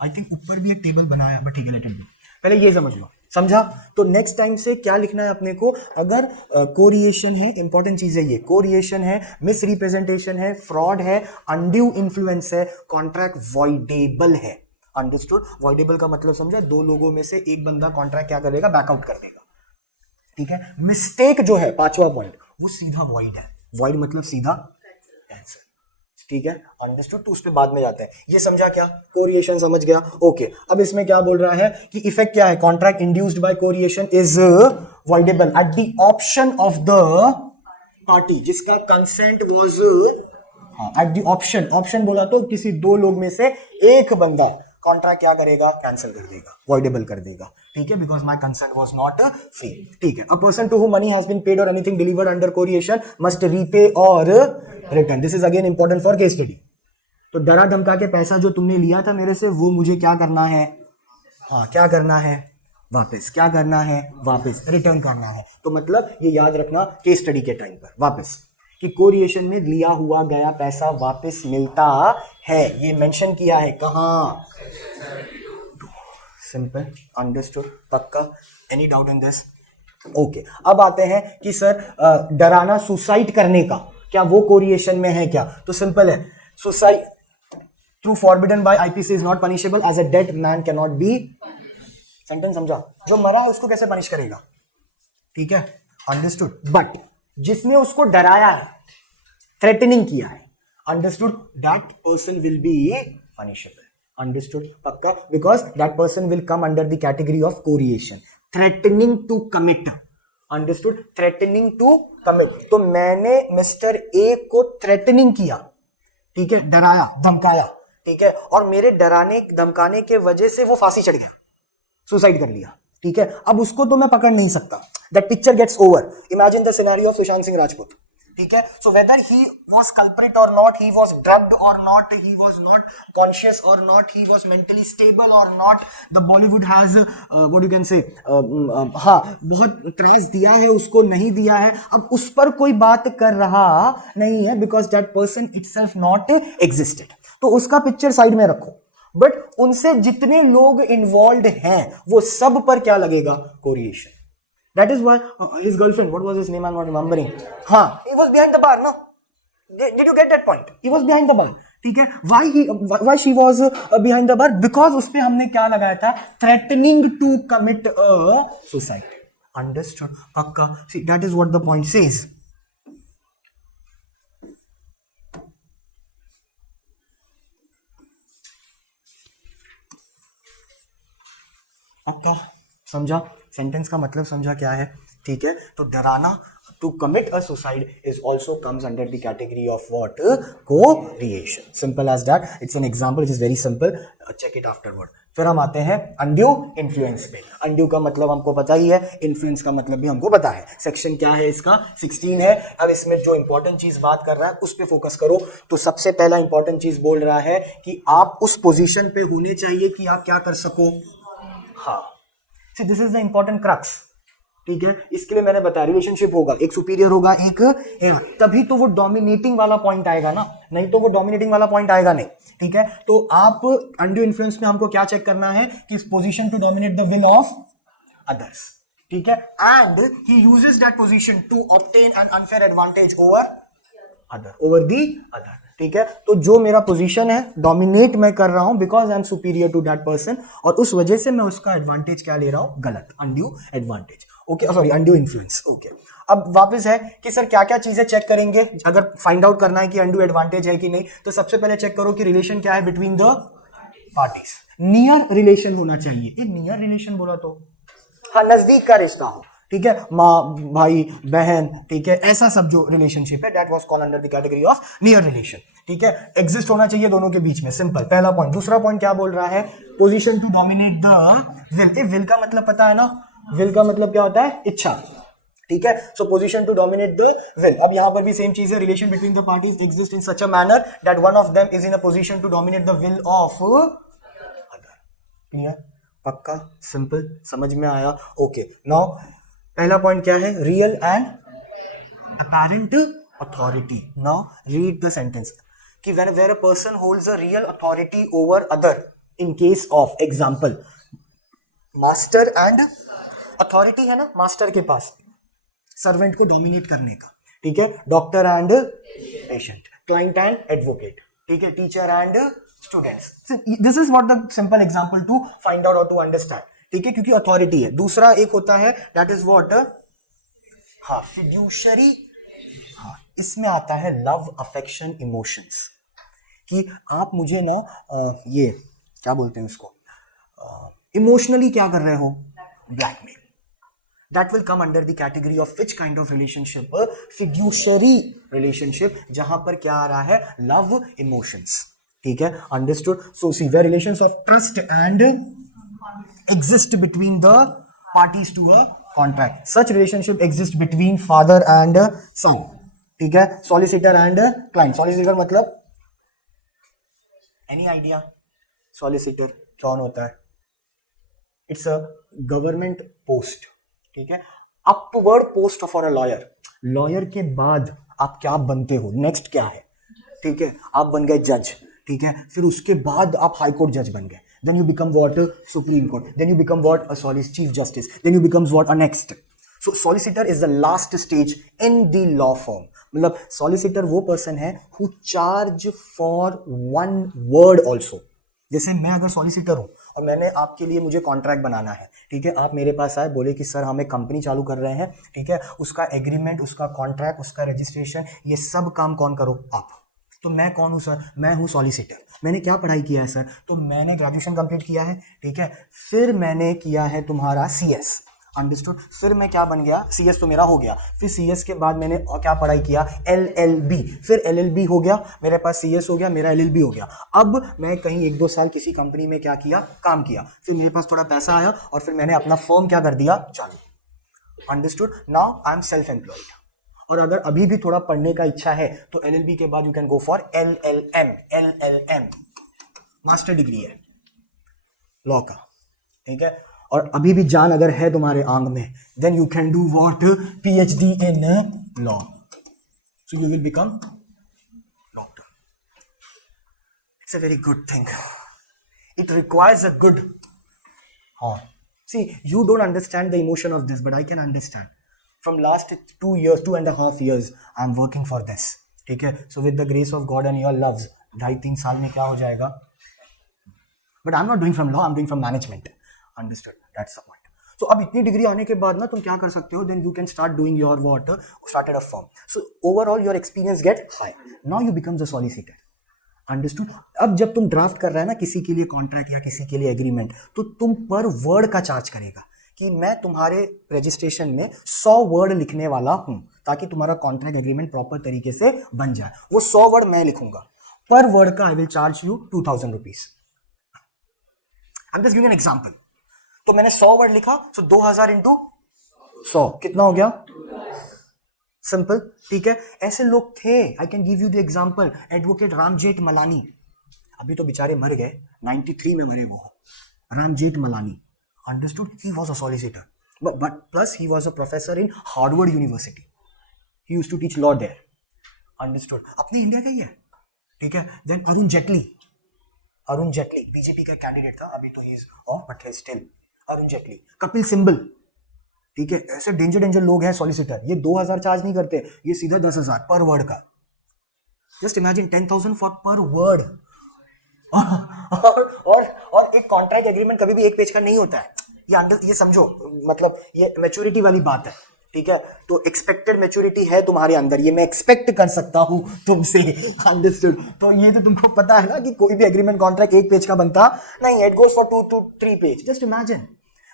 आई थिंक ऊपर भी एक टेबल बनाया है, बट ठीक है, लेट इट बी। पहले ये समझ लो, समझा? तो नेक्स्ट टाइम से क्या लिखना है अपने को, अगर कोरिएशन है, इंपॉर्टेंट चीज है ये, कोरिएशन है, मिस रिप्रेजेंटेशन है, फ्रॉड है, अनड्यू इन्फ्लुएंस है, कॉन्ट्रैक्ट वॉइडेबल है। अंडरस्टूड? वॉइडेबल का मतलब समझा, दो लोगों में से एक बंदा कॉन्ट्रैक्ट क्या करेगा, बैकआउट कर देगा। ठीक है? मिस्टेक जो है, पांचवा पॉइंट, वो सीधा वॉइड है। वॉइड मतलब सीधा कैंसिल। ठीक है? अंडरस्टूड? तो उस पे बाद में जाते हैं। ये समझा क्या? कोरिएशन समझ गया? ओके। अब इसमें क्या बोल रहा है कि इफेक्ट क्या है, contract induced by coercion is voidable at the option of the party जिसका consent was, at the option, option बोला तो किसी दो लोग में से एक बंदा कॉन्ट्रैक्ट क्या करेगा, कैंसिल कर देगा, वॉइडेबल कर देगा। ठीक है? Because my consent was not free. ठीक है? A person to whom money has been paid और anything delivered under coercion must repay और return. This is again important for case study. तो डरा धमका के पैसा जो तुमने लिया था मेरे से, वो मुझे क्या करना है, हाँ क्या करना है, वापस, क्या करना है, वापस रिटर्न करना है। तो मतलब ये याद रखना केस स्टडी के टाइम पर वापस, कि कोरिएशन में लिया हुआ गया पैसा वापस मिलता है, ये मेंशन किया है कहाँ, सिंपल। अंडरस्टूड? पक्का? Any doubt in this? Okay. अब आते हैं कि सर डराना सुसाइड करने का, क्या वो कोरिएशन में है क्या? तो सिंपल है, suicide through forbidden by IPC is not punishable as a dead man can not be. Sentence समझा? जो मरा है उसको कैसे पनिश करेगा? ठीक है? अंडरस्टूड? बट जिसने उसको डराया है, थ्रेटनिंग किया है, understood, that person will be punishable. Understood? पक्का? Because that person will come under the category of coercion, threatening to commit. Understood? Threatening to commit. तो मैंने मिस्टर ए को थ्रेटनिंग किया, ठीक है, डराया धमकाया, ठीक है, और मेरे डराने धमकाने के वजह से वो फांसी चढ़ गया, सुसाइड कर लिया। ठीक है? अब उसको तो मैं पकड़ नहीं सकता, that picture gets over. Imagine the scenario of Sushant Singh Rajput. ठीक है? So whether he was culprit और नॉट, ही वाज ड्रग्ड और not, he was not conscious और not, he was mentally stable और not, the Bollywood has what you can say, हाँ बहुत त्रास दिया है उसको, नहीं दिया है, अब उस पर कोई बात कर रहा नहीं है, because that person itself not existed. तो उसका पिक्चर साइड में रखो, बट उनसे जितने लोग इन्वॉल्व हैं वो सब पर क्या लगेगा, कोरिएशन। That is why his girlfriend, what was his name? I'm not remembering. हाँ, he was behind the bar, no? Did you get that point? He was behind the bar. ठीक है? Why she was behind the bar? Because उसपे हमने क्या लगाया था? Threatening to commit a suicide. Understood? पक्का? See, that is what the point says. पक्का? समझा? सेंटेंस का मतलब समझा क्या है? ठीक है? तो डराना to commit a suicide is also comes under the category of what, coercion. Simple as that. It's an example, it is very simple, check it afterward. फिर हम आते हैं अनड्यू इन्फ्लुएंस पे। अनड्यू का मतलब हमको पता ही है, इन्फ्लुएंस का मतलब भी हमको पता है। सेक्शन क्या है इसका? 16 है। अब इसमें जो इंपॉर्टेंट चीज बात कर रहा है उस पे फोकस करो। तो सबसे पहला इंपॉर्टेंट चीज बोल रहा है कि आप उस पोजीशन पे होने चाहिए कि आप क्या कर सको, हाँ। See, this is the important crux. ठीक है? इसके लिए मैंने बताया रिलेशनशिप होगा, एक सुपीरियर होगा, एक तभी तो वो डोमिनेटिंग वाला पॉइंट आएगा ना, नहीं तो वो डोमिनेटिंग वाला पॉइंट आएगा नहीं। ठीक है? तो आप अनड्यू इन्फ्लुएंस में हमको क्या चेक करना है कि position to dominate the will of others. ठीक है? And he uses that position to obtain an unfair advantage over other, over the other. ठीक है? तो जो मेरा पोजीशन है, डोमिनेट मैं कर रहा हूं because I am superior to that person, और उस वजह से मैं उसका एडवांटेज क्या ले रहा हूं, गलत, undue advantage. Okay, sorry, undue influence. Okay, अब वापस है कि सर क्या क्या चीजें चेक करेंगे अगर फाइंड आउट करना है कि अनड्यू एडवांटेज है कि नहीं। तो सबसे पहले चेक करो कि रिलेशन क्या है between the parties. Near relation होना चाहिए। नियर रिलेशन बोला तो हाँ, नजदीक का रिश्ता हो। ठीक है? माँ, भाई, बहन, ठीक है, ऐसा सब जो रिलेशनशिप है, that was called under the category of near relation. ठीक है? एग्जिस्ट होना चाहिए दोनों के बीच में, सिंपल, पहला पॉइंट। दूसरा पॉइंट क्या बोल रहा है? Position to dominate the will. Will का मतलब पता है ना? विल का मतलब क्या होता है? इच्छा। ठीक है? So position to dominate the will. अब यहां पर भी सेम चीज है, relation between the parties exist in such a manner that one of them is in a position to dominate the will of other. Clear? पक्का? Simple, समझ में आया? ओके, नाउ पहला पॉइंट क्या है? Real and apparent authority. Now read the sentence कि where a person holds a real authority over other in case of, example, master and authority है ना मास्टर के पास सर्वेंट को डोमिनेट करने का, ठीक है. Doctor and patient, client and advocate, ठीक है. Teacher and students. This is what the simple example to find out और टू अंडरस्टैंड, ठीक है, क्योंकि अथॉरिटी है. दूसरा एक होता है दैट इज व्हाट, हाँ, फिड्यूशरी. हाँ, इसमें आता है लव, अफेक्शन, इमोशंस, कि आप मुझे ना ये क्या बोलते हैं उसको, इमोशनली क्या कर रहे हो, blackmail. That will come under the category of which kind of relationship? Fiduciary relationship, जहां पर क्या आ रहा है, love, emotions, ठीक है. Understood? So see, where relations of trust and exist between the parties to a contract. Such relationship exists between father and son, ठीक है. Solicitor and client. Solicitor मतलब any idea? Solicitor कौन होता है? It's a government post, ठीक है. Upward post for a lawyer. Lawyer के बाद आप क्या बनते हो, नेक्स्ट क्या है, ठीक है. आप बन गए जज, ठीक है. फिर उसके बाद आप हाई कोर्ट जज बन गए. Then you become what, supreme court. Then you become what, a chief justice. Then you becomes what, a next. So solicitor is the last stage in the law form. मतलब solicitor वो person है who charge for one word also. जैसे मैं अगर solicitor हूं और मैंने आपके लिए, मुझे कॉन्ट्रैक्ट बनाना है, ठीक है. आप मेरे पास आए, बोले कि सर हम एक कंपनी चालू कर रहे हैं, ठीक है. उसका एग्रीमेंट, उसका कॉन्ट्रैक्ट, उसका रजिस्ट्रेशन, ये सब काम कौन करो, आप. तो मैं कौन हूँ सर, मैं हूँ सॉलिसिटर. मैंने क्या पढ़ाई किया है सर, तो मैंने ग्रेजुएशन कंप्लीट किया है, ठीक है. फिर मैंने किया है तुम्हारा CS. अंडरस्टूड. फिर मैं क्या बन गया, CS तो मेरा हो गया. फिर CS के बाद मैंने क्या पढ़ाई किया, LLB. फिर LLB हो गया, मेरे पास CS हो गया, मेरा LLB हो गया. अब मैं कहीं 1-2 साल किसी कंपनी में क्या किया, काम किया. फिर मेरे पास थोड़ा पैसा आया और फिर मैंने अपना फर्म क्या कर दिया, चालू. Understood. Now I am self employed. और अगर अभी भी थोड़ा पढ़ने का इच्छा है तो LLB के बाद you can go for LLM. Master degree है लॉ का, ठीक है. और अभी भी जान अगर है तुम्हारे आंग में, then you can do what, PhD in law. So you will become doctor. It's a very good thing. It requires a good, हाँ. See, you don't understand the emotion of this, but I can understand. From last 2.5 years, I'm working for this. ठीक है. So with the grace of God and your loves, 2.5-3 साल में क्या हो जाएगा? But I'm not doing from law, I'm doing from management. Understood? That's the point. So अब इतनी degree आने के बाद ना तुम क्या कर सकते हो? Then you can start doing your what? Started a firm. So overall your experience get high. Now you become the solicitor. Understood. अब जब तुम ड्राफ्ट कर रहा है ना किसी के लिए कॉन्ट्रैक्ट या किसी के लिए एग्रीमेंट, तो तुम पर वर्ड का चार्ज करेगा कि मैं तुम्हारे रजिस्ट्रेशन में 100 वर्ड लिखने वाला हूं ताकि तुम्हारा कॉन्ट्रैक्ट एग्रीमेंट प्रॉपर तरीके से बन जाए. वो 100 वर्ड मैं लिखूंगा. पर वर्ड का I will charge you 2000 rupees. I am just giving an example. तो मैंने 100 वर्ड लिखा, सो 2000 इंटू 100 कितना हो गया, सिंपल, ठीक है. ऐसे लोग थे. I can give you the example. Advocate Ram Jethmalani, अभी तो बेचारे मर गए, 93 में मरे वो. Ram Jethmalani, understood. He was a solicitor, but plus he was a professor in Harvard University. He used to teach law there. Understood. अपने इंडिया का ही है, ठीक है. देन अरुण जेटली. अरुण जेटली बीजेपी का कैंडिडेट था, अभी तो he is off but he still. Arun Jaitley. Kapil Sibal, ठीक है. ऐसे डेंजर लोग हैं सॉलिसिटर. ये 2000 चार्ज नहीं करते, ये सीधा 10,000 पर वर्ड का. जस्ट इमेजिन 10,000 फॉर पर वर्ड. और एक कॉन्ट्रैक्ट एग्रीमेंट कभी भी एक पेज का नहीं होता है. ये समझो, मतलब ये मैच्योरिटी वाली बात है, ठीक है. तो एक्सपेक्टेड मैच्योरिटी है तुम्हारे अंदर, ये मैं एक्सपेक्ट कर सकता हूं तुमसे. अंडरस्टूड. तो ये तो तुमको पता है ना कि कोई भी एग्रीमेंट कॉन्ट्रैक्ट एक पेज का बनता नहीं. It goes for 2 to 3 page. Just imagine.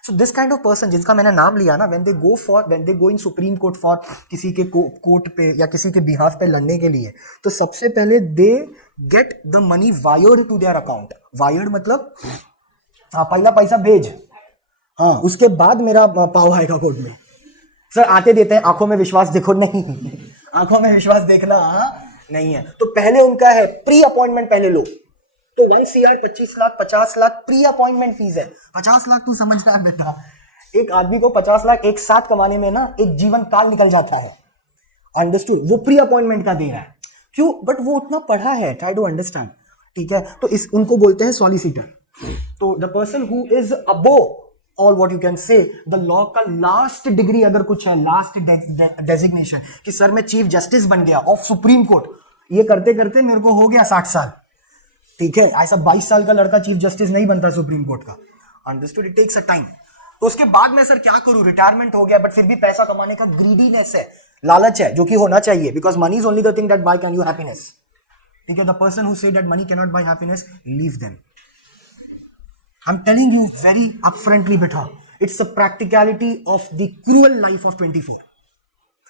So this kind of person जिनका मैंने नाम लिया ना, when they go in Supreme Court for किसी के कोर्ट पे या किसी के बिहाफ पे लड़ने के लिए, तो सबसे पहले they get the money wired to their account. Wired मतलब हाँ, पहला पैसा भेज, हाँ, उसके बाद मेरा पाव आएगा कोर्ट में. सर आते देते हैं, आंखों में विश्वास देखो, नहीं, आंखों में विश्वास देखना नहीं है. तो पहले उनका है प्री अपॉइंटमेंट, पहले लो. तो 1 CR 25 lakh 50 lakh pre appointment fees है. 50 लाख तू समझना है बेटा, एक आदमी को 50 लाख एक साथ कमाने में ना एक जीवन काल निकल जाता है. अंडरस्टूड. वो प्री अपॉइंटमेंट का दे रहा है. क्यों? बट वो उतना पढ़ा है. ट्राई टू अंडरस्टैंड, ठीक है. तो उनको बोलते हैं सॉलिसिटर. तो the person who is above और what you can say the law का लास्ट डिग्री अगर कुछ है, लास्ट डेजिग्नेशन कि सर मैं चीफ जस्टिस बन गया ऑफ सुप्रीम कोर्ट, ये करते करते मेरे को हो गया 60 साल, ठीक है। ऐसा 22 साल का लड़का चीफ जस्टिस नहीं बनता सुप्रीम कोर्ट का, understood, it takes a time. तो उसके बाद में सर क्या करूं, रिटायरमेंट हो गया बट फिर भी पैसा कमाने का ग्रीडीनेस है, लालच है, जो कि होना चाहिए, because money is only the thing that buy can you happiness, ठीक है। The person who say that money can not buy happiness, leave them. I am telling you very upfrontly बेटा, it's a practicality of the cruel life of 24।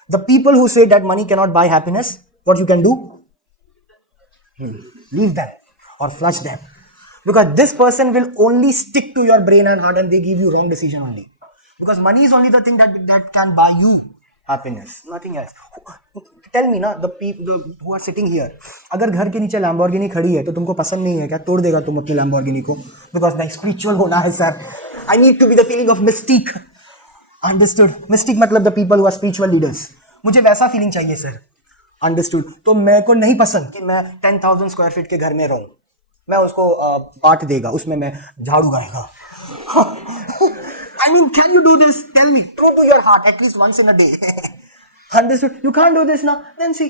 The people who say that money can not buy happiness, what you can do, leave them or flush them, because this person will only stick to your brain and heart and they give you wrong decision only, because money is only the thing that can buy you happiness, nothing else. Tell me na, the people who are sitting here, अगर घर के नीचे Lamborghini खड़ी है तो तुमको पसंद नहीं है क्या, तोड़ देगा तुम अपनी लैम्बोर्गिनी को, because नहीं स्पिरिचुअल होना है sir, I need to be the feeling of mystique, understood? Mystique मतलब the people who are spiritual leaders, मुझे वैसा फीलिंग चाहिए सर, अंडरस्टूड। तो मेरे को नहीं पसंद कि मैं 10,000 स्क्वायर फीट के घर में रहूं, मैं उसको बांट देगा, उसमें मैं झाड़ू गाएगा। I mean, can you do this? Tell me, true to your heart, at least once in a day. Understood? You can't do this now. Then see,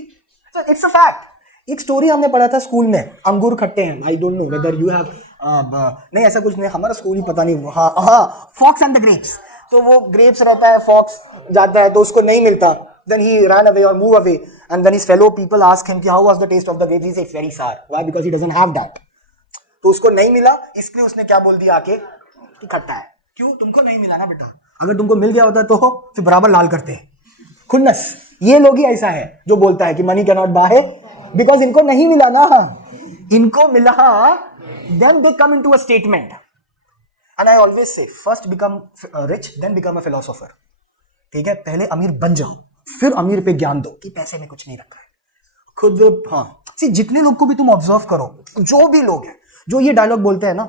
so it's a fact. एक स्टोरी हमने पढ़ा था school में, अंगूर खट्टे हैं। I don't know whether you have नहीं, ऐसा कुछ नहीं, हमारा स्कूल ही पता नहीं। हाँ, फॉक्स एंड द ग्रेप्स। तो वो ग्रेप्स रहता है, फॉक्स जाता है तो उसको नहीं मिलता, then he ran away or move away, and then his fellow people ask him कि how was the taste of the grapes? He said it's very sour. Why? Because he doesn't have that. तो उसको नहीं मिला, इसलिए उसने क्या बोल दिया आके कि खट्टा है। क्यों? तुमको नहीं मिला ना बेटा, अगर तुमको मिल गया होता तो फिर बराबर लाल करते। खुन्नस, ये लोग ही ऐसा है जो बोलता है कि money can not buy, because इनको नहीं मिला ना, इनको मिला, then they come into a statement. And I always say, first become rich, then become a philosopher. ठीक है, पहले अमीर बन जाओ, फिर अमीर पे ज्ञान दो कि पैसे में कुछ नहीं रखा है खुद। हाँ, जितने लोग को भी तुम ऑब्जर्व करो, जो भी लोग हैं जो ये डायलॉग बोलते हैं ना,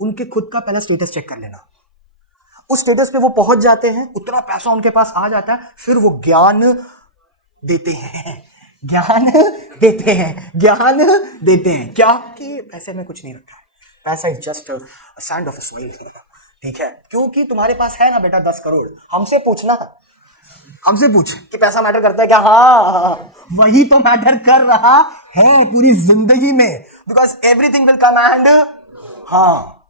उनके खुद का पहला स्टेटस चेक कर लेना। उस स्टेटस पे वो पहुंच जाते हैं, उतना पैसा उनके पास आ जाता है, फिर वो ज्ञान देते हैं, ज्ञान देते हैं, ज्ञान देते हैं। क्या? कि पैसे में कुछ नहीं रखा है, पैसा is just sand of soil, ठीक है। क्योंकि तुम्हारे पास है ना बेटा 10 करोड़, हमसे पूछना, हमसे पूछ कि पैसा मैटर करता है क्या? हाँ, वही तो मैटर कर रहा है पूरी जिंदगी में, because everything will come and, हाँ,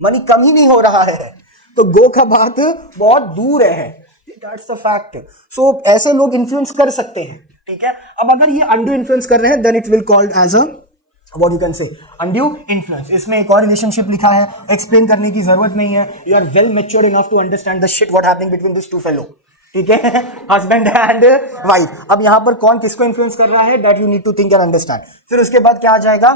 मनी कम ही नहीं हो रहा है, तो गो का बात बहुत दूर है, दैट्स द फैक्ट। सो ऐसे लोग इन्फ्लुएंस कर सकते हैं, ठीक है। अब अगर ये अनड्यू इन्फ्लुएंस कर रहे हैं, then it will called as a what you can say undue influence। इसमें एक और रिलेशनशिप लिखा है, एक्सप्लेन करने की जरूरत नहीं है, you are well matured enough to understand the shit what happening between these two fellow, ठीक है, हस्बैंड एंड वाइफ। अब यहां पर कौन किसको इन्फ्लुएंस कर रहा है, that you need to think and understand. फिर उसके बाद क्या आ जाएगा,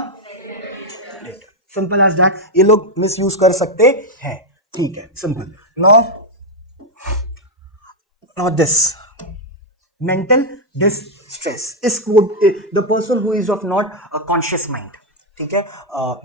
सिंपल एज दैट। ये लोग मिस यूज कर सकते हैं, ठीक है, simple. Now this mental distress is the person who is of not conscious mind, ठीक है,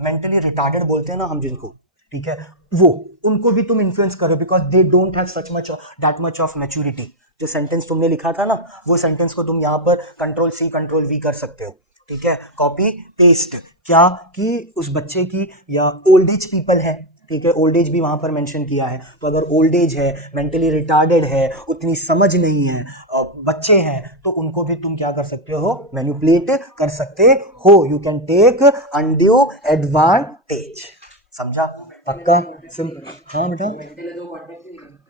मेंटली रिटार्डेड बोलते हैं ना हम जिनको, ठीक है, वो उनको भी तुम इन्फ्लुएंस करो, because they don't have such much that much of maturity. जो सेंटेंस तुमने लिखा था ना, वो सेंटेंस को तुम यहाँ पर Ctrl+C Ctrl+V कर सकते हो, ठीक है, कॉपी पेस्ट। क्या कि उस बच्चे की, या ओल्ड एज पीपल है, ठीक है, ओल्ड एज भी वहां पर मेंशन किया है, तो अगर ओल्ड एज है, मेंटली रिटार्डेड है, उतनी समझ नहीं है, बच्चे हैं, तो उनको भी तुम क्या कर सकते हो, मैनिपुलेट कर सकते हो। You can take undue advantage, समझा? पक्का? हाँ बेटा,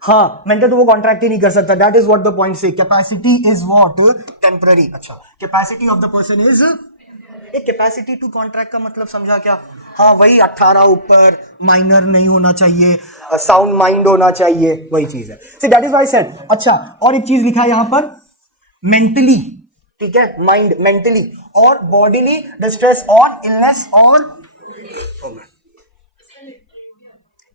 हाँ, मेंटल तो वो कॉन्ट्रैक्ट ही नहीं कर सकता, that is what the point say. Capacity is what, temporary. अच्छा, capacity of the person is, एक कैपेसिटी टू कॉन्ट्रैक्ट का मतलब समझा क्या? हाँ, वही 18 ऊपर, माइनर नहीं होना चाहिए, साउंड माइंड होना चाहिए, वही चीज है। सी that is why I said. अच्छा, और एक चीज लिखा है यहाँ पर, मेंटली, ठीक है, माइंड मेंटली, और बॉडीली डिस्ट्रेस और इलनेस और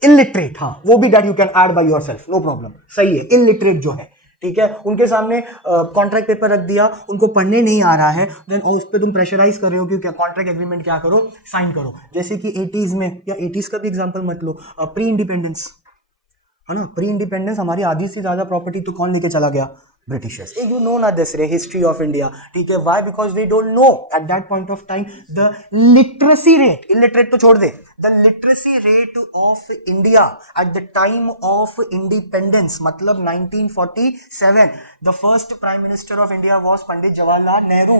इलिटरेट, हाँ, वो भी that you can add by yourself, no problem, सही है। इलिटरेट जो है, ठीक है, उनके सामने कॉन्ट्रैक्ट पेपर रख दिया, उनको पढ़ने नहीं आ रहा है, देन उस पर तुम प्रेशराइज कर रहे हो कि क्या कॉन्ट्रैक्ट एग्रीमेंट क्या करो, साइन करो। जैसे कि 80s में, या 80s का भी एग्जांपल मत लो, प्री इंडिपेंडेंस है ना, प्री इंडिपेंडेंस हमारी आधी से ज्यादा प्रॉपर्टी तो कौन लेके चला गया, Britishers. Hey, you know not this history of India. ठीक है? Why? Because we don't know at that point of time the literacy rate. Illiterate तो छोड़ दे. The literacy rate of India at the time of independence, मतलब 1947. The first Prime Minister of India was Pandit Jawaharlal Nehru.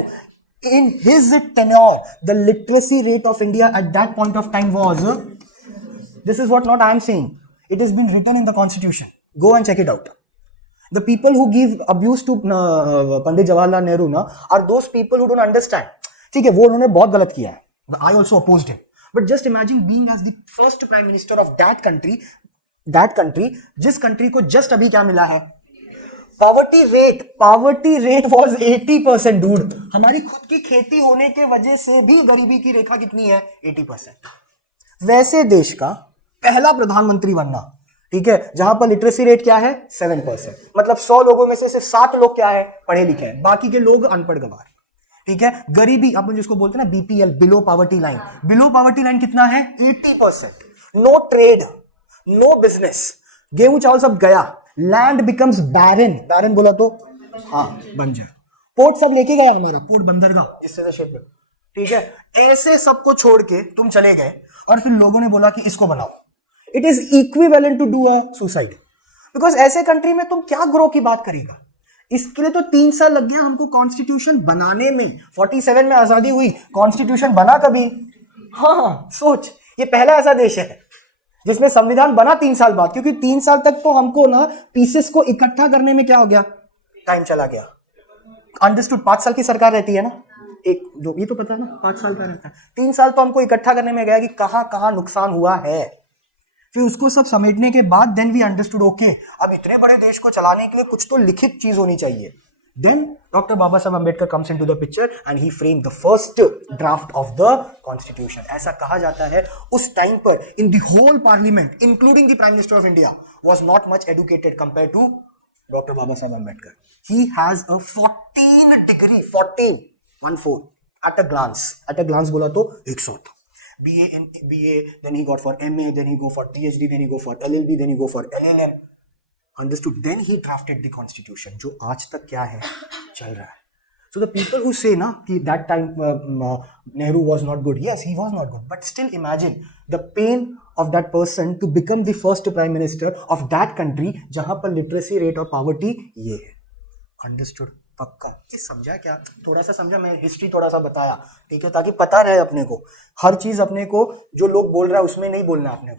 In his tenure, the literacy rate of India at that point of time was. This is what not I am saying. It has been written in the Constitution. Go and check it out. The people who give abuse to Pandit Jawaharlal Nehru na are those people who don't understand. ठीक है, वो उन्होंने बहुत गलत किया है. I also opposed him. But just imagine being as the first prime minister of that country, जिस country को just अभी क्या मिला है? Poverty rate was 80%, dude. हमारी खुद की खेती होने के वजह से भी गरीबी की रेखा कितनी है? 80%. वैसे देश का पहला प्रधानमंत्री बनना, ठीक है, जहां पर लिटरेसी रेट क्या है? 7%. मतलब 100 लोगों में से सिर्फ 7 लोग क्या है? पढ़े लिखे हैं, बाकी के लोग अनपढ़ गंवार. ठीक है, गरीबी अपन जिसको बोलते हैं ना, BPL, below poverty line. Below poverty line कितना है? 80%. नो ट्रेड, नो बिजनेस, गेहूं चावल सब गया. लैंड बिकम्स बैरन बोला तो हाँ बंजर. पोर्ट सब लेके गया हमारा, पोर्ट बंदरगाह इस तरह शेप में. ठीक है, ऐसे सबको छोड़ के तुम चले गए और फिर लोगों ने बोला कि इसको बनाओ. It is equivalent to do a suicide. Because ऐसे कंट्री में तुम क्या ग्रो की बात करेगा? इसके लिए तो 3 साल लग गया हमको कॉन्स्टिट्यूशन बनाने में. 47 में आजादी हुई, कॉन्स्टिट्यूशन बना कभी? हाँ, सोच, ये पहला ऐसा देश है जिसमें संविधान बना 3 साल बाद. क्योंकि 3 साल तक तो हमको ना पीसेस को इकट्ठा करने में क्या हो गया? टाइम चला गया. अंडरस्टूड? 5 साल की सरकार रहती है ना, एक जो ये तो पता है ना, 5 साल का रहता है. 3 साल तो हमको इकट्ठा करने में गया कि कहां कहां नुकसान हुआ है. फिर उसको सब समेटने के बाद देन वी अंडरस्टूड, ओके अब इतने बड़े देश को चलाने के लिए कुछ तो लिखित चीज होनी चाहिए. Then doctor Baba Saheb Ambedkar comes into the picture and he frame the first draft of the constitution. ऐसा कहा जाता है उस टाइम पर in the whole parliament including the prime minister of India was not much educated compare to doctor Baba Saheb Ambedkar. He has a 14 degree 14 at a glance बोला तो 100. BA, then he got for MA, then he go for PhD, then he go for LLB, then he go for LLM. Understood? Then he drafted the constitution, जो आज तक क्या है? चल रहा है. So the people who say ना कि that time Nehru was not good, yes, he was not good, but still imagine the pain of that person to become the first prime minister of that country जहां पर literacy rate और poverty ये है. Understood? पक्का ये समझा क्या? थोड़ा सा समझा, मैं हिस्ट्री थोड़ा सा बताया, ठीक है, ताकि पता रहे अपने को. हर चीज अपने को जो लोग बोल रहा है उसमें नहीं बोलना. अपने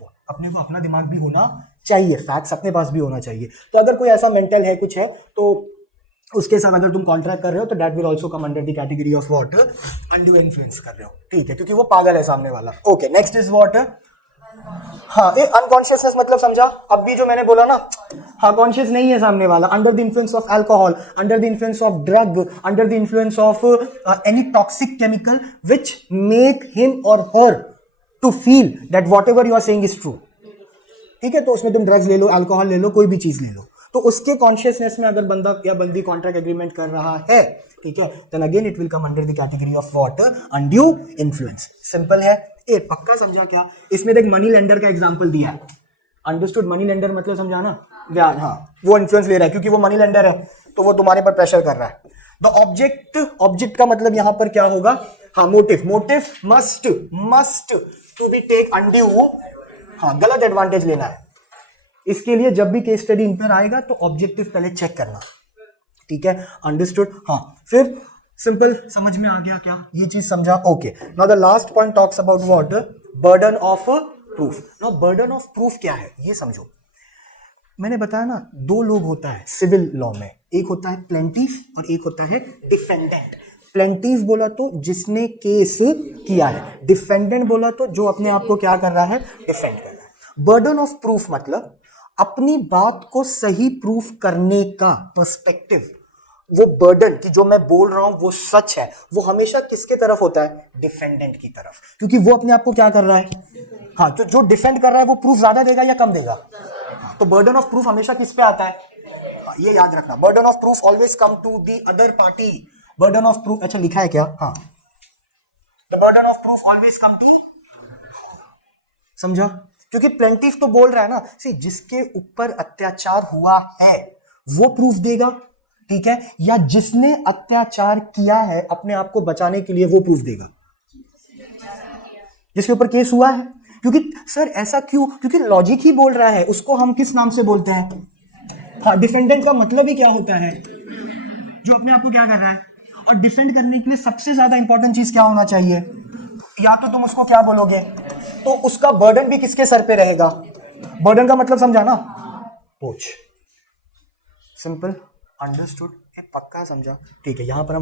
को अपना दिमाग भी होना चाहिए, फैक्ट्स अपने पास भी होना चाहिए. तो अगर कोई ऐसा मेंटल है कुछ है तो उसके साथ अगर तुम कॉन्ट्रैक्ट कर रहे हो तो that will also come under the category of what? Undue influence कर रहे हो. ठीक है, क्योंकि वो पागल है सामने वाला. Okay, next is what? हाँ, ये अनकॉन्शियसनेस मतलब समझा? अब भी जो मैंने बोला ना, हाँ कॉन्शियस नहीं है सामने वाला. Under the influence of alcohol, under the influence of drug, under the influence of any toxic chemical which make him or her to feel that whatever you are saying is true. ठीक है, तो उसमें तुम drugs ले लो, alcohol ले लो, कोई भी चीज ले लो, तो उसके कॉन्शियसनेस में अगर बंदा या बंदी कॉन्ट्रैक्ट एग्रीमेंट कर रहा है, ठीक है, then again it will come under the category of what? Undue influence. Simple है. ए पक्का समझा क्या? इसमें देख मनी लेंडर का एग्जांपल दिया है. अंडरस्टूड? मनी लेंडर मतलब समझा ना, ब्याज. हाँ, वो इन्फ्लुएंस ले रहा है क्योंकि वो मनी लेंडर है, तो वो तुम्हारे पर प्रेशर कर रहा है. द ऑब्जेक्ट का मतलब यहां पर क्या होगा? हाँ, motive must to be take undue, हाँ गलत एडवांटेज लेना है. इसके लिए जब भी केस स्टडी इन पर आएगा तो ऑब्जेक्टिव पहले चेक करना. ठीक है, अंडरस्टूड? हाँ, फिर सिंपल समझ में आ गया क्या? ये चीज समझा? Okay. Now the last point talks about what? Burden of proof. Now burden of proof क्या है ये समझो. मैंने बताया ना, 2 लोग होता है सिविल लॉ में, एक होता है प्लेंटिफ और एक होता है डिफेंडेंट. प्लेंटिफ बोला तो जिसने केस किया है, डिफेंडेंट बोला तो जो अपने आप को क्या कर रहा है? डिफेंड कर रहा है. बर्डन ऑफ प्रूफ मतलब अपनी बात को सही प्रूफ करने का पर्सपेक्टिव, वो बर्डन कि जो मैं बोल रहा हूं वो सच है, वो हमेशा किसके तरफ होता है? डिफेंडेंट की तरफ. क्योंकि वो अपने आप को क्या कर रहा है? हाँ, तो जो डिफेंड कर रहा है वो प्रूफ ज्यादा देगा या कम देगा? हाँ, तो बर्डन ऑफ प्रूफ हमेशा किस पे आता है? हाँ, ये याद रखना. Burden of proof always come to the other party. Burden of proof, अच्छा लिखा है क्या? हाँ, the burden of proof always come to, समझा? क्योंकि प्लेंटिफ तो बोल रहा है ना, जिसके ऊपर अत्याचार हुआ है वो प्रूफ देगा, ठीक है, या जिसने अत्याचार किया है अपने आप को बचाने के लिए, वो प्रूफ देगा जिसके ऊपर केस हुआ है। क्योंकि सर ऐसा क्यों, क्योंकि लॉजिक ही बोल रहा है। उसको हम किस नाम से बोलते हैं? हाँ, डिफेंडेंट का मतलब ही क्या होता है? जो अपने आप को क्या कर रहा है। और डिफेंड करने के लिए सबसे ज्यादा इंपॉर्टेंट चीज क्या होना चाहिए? या तो तुम उसको क्या बोलोगे, तो उसका बर्डन भी किसके सर पे रहेगा? बर्डन का मतलब समझा ना, पोच। सिंपल, अंडरस्टूड, पक्का समझा? ठीक है, यहां पर हम